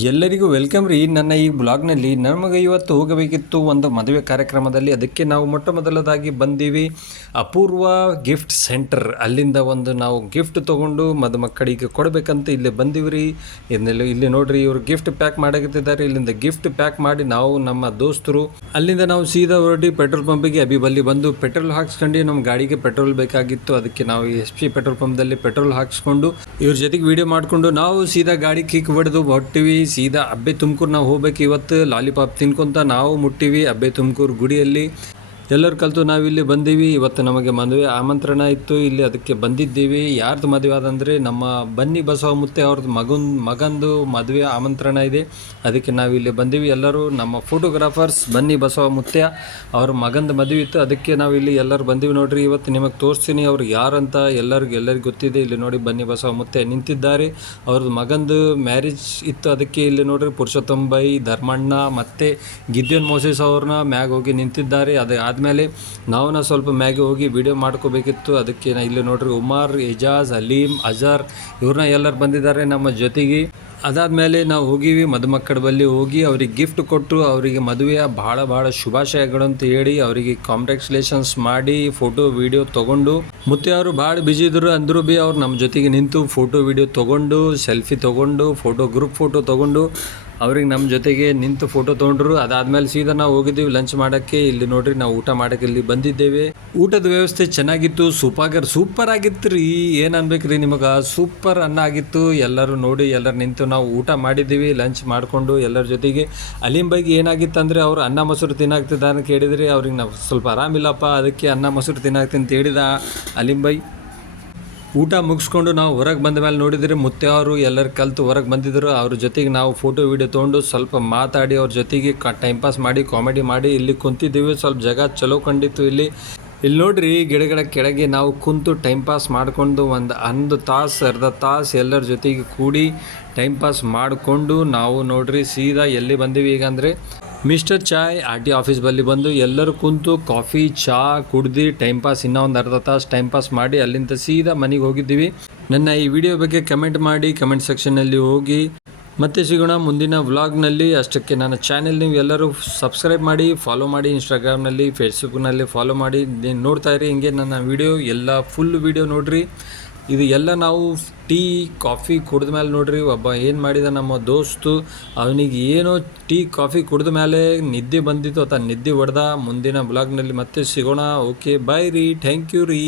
ಎಲ್ಲರಿಗೂ ವೆಲ್ಕಮ್ ರೀ. ನನ್ನ ಈ ಬ್ಲಾಗ್ನಲ್ಲಿ ನಮಗೆ ಇವತ್ತು ಹೋಗಬೇಕಿತ್ತು ಒಂದು ಮದುವೆ ಕಾರ್ಯಕ್ರಮದಲ್ಲಿ. ಅದಕ್ಕೆ ನಾವು ಮೊಟ್ಟ ಮೊದಲದಾಗಿ ಬಂದೀವಿ ಅಪೂರ್ವ ಗಿಫ್ಟ್ ಸೆಂಟರ್. ಅಲ್ಲಿಂದ ಒಂದು ನಾವು ಗಿಫ್ಟ್ ತೊಗೊಂಡು ಮದುಮಕ್ಕಳಿಗೆ ಕೊಡಬೇಕಂತ ಇಲ್ಲಿ ಬಂದೀವಿ ರೀ. ಇಲ್ಲಿ ನೋಡ್ರಿ, ಇವರು ಗಿಫ್ಟ್ ಪ್ಯಾಕ್ ಮಾಡಕತ್ತಿದ್ದಾರೆ. ಇಲ್ಲಿಂದ ಗಿಫ್ಟ್ ಪ್ಯಾಕ್ ಮಾಡಿ ನಾವು ನಮ್ಮ ದೋಸ್ತರು ಅಲ್ಲಿಂದ ನಾವು ಸೀದಾ ಹೊರಟಿ ಪೆಟ್ರೋಲ್ ಪಂಪಿಗೆ ಅಬಿಬಲ್ಲಿ ಬಂದು ಪೆಟ್ರೋಲ್ ಹಾಕ್ಸ್ಕೊಂಡು ನಮ್ಮ ಗಾಡಿಗೆ ಪೆಟ್ರೋಲ್ ಬೇಕಾಗಿತ್ತು. ಅದಕ್ಕೆ ನಾವು SP ಪೆಟ್ರೋಲ್ ಪಂಪ್ದಲ್ಲಿ ಪೆಟ್ರೋಲ್ ಹಾಕ್ಸ್ಕೊಂಡು ಇವ್ರ ಜೊತೆಗೆ ವಿಡಿಯೋ ಮಾಡಿಕೊಂಡು ನಾವು ಸೀದಾ ಗಾಡಿ ಕಿಕ್ ಹೊಡೆದು ಹೊಟ್ಟಿವಿ. ಸೀದಾ ಅಬ್ಬೆ ತುಮಕೂರು ನಾವು ಹೋಗ್ಬೇಕು. ಇವತ್ತು ಲಾಲಿಪಾಪ್ ತಿನ್ಕೊಂತ ನಾವು ಮುಟ್ಟಿವಿ ಅಬ್ಬೆ ತುಮಕೂರು ಗುಡಿಯಲ್ಲಿ. ಎಲ್ಲರೂ ಕಲಿತು ನಾವಿಲ್ಲಿ ಬಂದೀವಿ. ಇವತ್ತು ನಮಗೆ ಮದುವೆ ಆಮಂತ್ರಣ ಇತ್ತು ಇಲ್ಲಿ, ಅದಕ್ಕೆ ಬಂದಿದ್ದೀವಿ. ಯಾರ್ದು ಮದುವೆ ಆದಂದರೆ ನಮ್ಮ ಬನ್ನಿ ಬಸವ ಮುತ್ತೆ ಅವ್ರದ್ದು ಮಗಂದು ಮದುವೆ ಆಮಂತ್ರಣ ಇದೆ. ಅದಕ್ಕೆ ನಾವಿಲ್ಲಿ ಬಂದೀವಿ. ಎಲ್ಲರೂ ನಮ್ಮ ಫೋಟೋಗ್ರಾಫರ್ಸ್ ಬನ್ನಿ ಬಸವ ಮುತ್ತೆ ಅವ್ರ ಮಗಂದು ಮದುವೆ ಇತ್ತು. ಅದಕ್ಕೆ ನಾವಿಲ್ಲಿ ಎಲ್ಲರೂ ಬಂದೀವಿ. ನೋಡ್ರಿ, ಇವತ್ತು ನಿಮಗೆ ತೋರಿಸ್ತೀನಿ ಅವ್ರು ಯಾರಂತ. ಎಲ್ಲರಿಗೂ ಗೊತ್ತಿದೆ. ಇಲ್ಲಿ ನೋಡಿ, ಬನ್ನಿ ಬಸವ ಮುತ್ತೆ ನಿಂತಿದ್ದಾರೆ. ಅವ್ರದ್ದು ಮಗಂದು ಮ್ಯಾರೇಜ್ ಇತ್ತು. ಅದಕ್ಕೆ ಇಲ್ಲಿ ನೋಡ್ರಿ, ಪುರುಷೋತ್ತಮ್ ಬೈ, ಧರ್ಮಣ್ಣ ಮತ್ತು ಗಿದ್ಯೋನ್ ಮೋಸೆಸ್ ಅವ್ರನ್ನ ಮ್ಯಾಗ ಹೋಗಿ ನಿಂತಿದ್ದಾರೆ. ಆದಮೇಲೆ ನಾವು ಸ್ವಲ್ಪ ಮ್ಯಾಗೆ ಹೋಗಿ ವಿಡಿಯೋ ಮಾಡ್ಕೋಬೇಕಿತ್ತು. ಅದಕ್ಕೆ ಇಲ್ಲಿ ನೋಡ್ರಿ, ಉಮರ್, ಎಜಾಜ್, ಅಲೀಮ್, ಅಜರ್ ಇವ್ರನ್ನ ಎಲ್ಲರೂ ಬಂದಿದ್ದಾರೆ ನಮ್ಮ ಜೊತೆಗೆ. ಅದಾದಮೇಲೆ ನಾವು ಹೋಗಿವಿ ಮದುಮಕ್ಕಳ ಬಳಿ ಹೋಗಿ ಅವ್ರಿಗೆ ಗಿಫ್ಟ್ ಕೊಟ್ಟು ಅವರಿಗೆ ಮದುವೆಯ ಭಾಳ ಶುಭಾಶಯಗಳು ಅಂತ ಹೇಳಿ ಅವರಿಗೆ ಕಾಂಗ್ರ್ಯಾಚುಲೇಷನ್ಸ್ ಮಾಡಿ ಫೋಟೋ ವಿಡಿಯೋ ತೊಗೊಂಡು, ಮುತ್ತೆ ಅವರು ಭಾಳ ಬಿಜಿ ಇದ್ರು ಅಂದರೂ ಭೀ ಅವ್ರು ನಮ್ಮ ಜೊತೆಗೆ ನಿಂತು ಫೋಟೋ ವಿಡಿಯೋ ತೊಗೊಂಡು, ಸೆಲ್ಫಿ ತೊಗೊಂಡು, ಗ್ರೂಪ್ ಫೋಟೋ ತೊಗೊಂಡು ಅವ್ರಿಗೆ ನಮ್ಮ ಜೊತೆಗೆ ನಿಂತು ಫೋಟೋ ತೊಗೊಂಡ್ರು. ಅದಾದಮೇಲೆ ಸೀದಾ ನಾವು ಹೋಗಿದ್ದೀವಿ ಲಂಚ್ ಮಾಡೋಕ್ಕೆ. ಇಲ್ಲಿ ನೋಡ್ರಿ, ನಾವು ಊಟ ಮಾಡೋಕ್ಕೆ ಇಲ್ಲಿ ಬಂದಿದ್ದೇವೆ. ಊಟದ ವ್ಯವಸ್ಥೆ ಚೆನ್ನಾಗಿತ್ತು, ಸೂಪರ್ ಆಗಿತ್ತು ರೀ. ಏನು ಅನ್ಬೇಕು ರೀ ನಿಮಗೆ, ಸೂಪರ್ ಅನ್ನ ಆಗಿತ್ತು. ಎಲ್ಲರೂ ನೋಡಿ, ಎಲ್ಲರೂ ನಿಂತು ನಾವು ಊಟ ಮಾಡಿದ್ದೀವಿ ಲಂಚ್ ಮಾಡಿಕೊಂಡು ಎಲ್ಲರ ಜೊತೆಗೆ. ಅಲೀಂ ಬೈಗೆ ಏನಾಗಿತ್ತು ಅಂದರೆ ಅವ್ರು ಅನ್ನ ಮೊಸರು ತಿನ್ನಾಗ್ತಿದ್ದ ಅಂತ ಕೇಳಿದರೆ ಅವ್ರಿಗೆ ನಾವು ಸ್ವಲ್ಪ ಆರಾಮಿಲ್ಲಪ್ಪ, ಅದಕ್ಕೆ ಅನ್ನ ಮೊಸರು ತಿನ್ನಾಗ್ತೀನಿ ಅಂತ ಹೇಳಿದ ಅಲೀಂ ಬೈ. ಊಟ ಮುಗಿಸ್ಕೊಂಡು ನಾವು ಹೊರಗೆ ಬಂದ ಮೇಲೆ ನೋಡಿದರೆ ಮುತ್ತೆ ಅವರು ಎಲ್ಲರೂ ಕಲಿತು ಹೊರಗೆ ಬಂದಿದ್ದರು. ಅವ್ರ ಜೊತೆಗೆ ನಾವು ಫೋಟೋ ವಿಡಿಯೋ ತೊಗೊಂಡು ಸ್ವಲ್ಪ ಮಾತಾಡಿ ಅವ್ರ ಜೊತೆಗೆ ಟೈಮ್ ಪಾಸ್ ಮಾಡಿ ಕಾಮಿಡಿ ಮಾಡಿ ಇಲ್ಲಿ ಕುಂತಿದ್ದೀವಿ. ಸ್ವಲ್ಪ ಜಾಗ ಚಲೋ ಕಂಡಿತ್ತು ಇಲ್ಲಿ ನೋಡ್ರಿ, ಗಿಡಗಳ ಕೆಳಗೆ ನಾವು ಕುಂತು ಟೈಮ್ ಪಾಸ್ ಮಾಡಿಕೊಂಡು ಒಂದು ತಾಸು ಅರ್ಧ ತಾಸು ಎಲ್ಲರ ಜೊತೆಗೆ ಕೂಡಿ ಟೈಮ್ ಪಾಸ್ ಮಾಡಿಕೊಂಡು ನಾವು ನೋಡ್ರಿ ಸೀದಾ ಎಲ್ಲಿ ಬಂದೀವಿ ಈಗ ಅಂದರೆ ಮಿಸ್ಟರ್ ಚಾಯ್ RT ಆಫೀಸ್ ಬಳಿ ಬಂದು ಎಲ್ಲರೂ ಕುಂತು ಕಾಫಿ ಚಾ ಕುಡ್ದು ಟೈಮ್ ಪಾಸ್ ಇನ್ನೂ ಒಂದು ಅರ್ಧ ತಾಸು ಟೈಮ್ ಪಾಸ್ ಮಾಡಿ ಅಲ್ಲಿಂದ ಸೀದಾ ಮನೆಗೆ ಹೋಗಿದ್ದೀವಿ. ನನ್ನ ಈ ವಿಡಿಯೋ ಬಗ್ಗೆ ಕಮೆಂಟ್ ಮಾಡಿ, ಕಮೆಂಟ್ ಸೆಕ್ಷನ್ನಲ್ಲಿ ಹೋಗಿ. ಮತ್ತೆ ಸಿಗೋಣ ಮುಂದಿನ ವ್ಲಾಗ್ನಲ್ಲಿ. ಅಷ್ಟಕ್ಕೆ ನನ್ನ ಚಾನೆಲ್ ನೀವು ಎಲ್ಲರೂ ಸಬ್ಸ್ಕ್ರೈಬ್ ಮಾಡಿ, ಫಾಲೋ ಮಾಡಿ. ಇನ್ಸ್ಟಾಗ್ರಾಮ್ನಲ್ಲಿ, ಫೇಸ್ಬುಕ್ನಲ್ಲಿ ಫಾಲೋ ಮಾಡಿ. ನೋಡ್ತಾ ಇರಿ ಹಿಂಗೆ ನನ್ನ ವಿಡಿಯೋ ಎಲ್ಲ ಫುಲ್ ವಿಡಿಯೋ ನೋಡಿರಿ. ಇದು ಎಲ್ಲ ನಾವು ಟೀ ಕಾಫಿ ಕುಡಿದ ಮೇಲೆ ನೋಡ್ರಿ, ಒಬ್ಬ ಏನು ಮಾಡಿದ ನಮ್ಮ ದೋಸ್ತು, ಅವನಿಗೆ ಏನೋ ಟೀ ಕಾಫಿ ಕುಡಿದ ಮೇಲೆ ನಿದ್ದೆ ಬಂದಿತ್ತು. ನಿದ್ದೆ ಹೊಡೆದ. ಮುಂದಿನ ಬ್ಲಾಗ್ನಲ್ಲಿ ಮತ್ತೆ ಸಿಗೋಣ. ಓಕೆ, ಬಾಯ್ ರೀ, ಥ್ಯಾಂಕ್ ಯು ರೀ.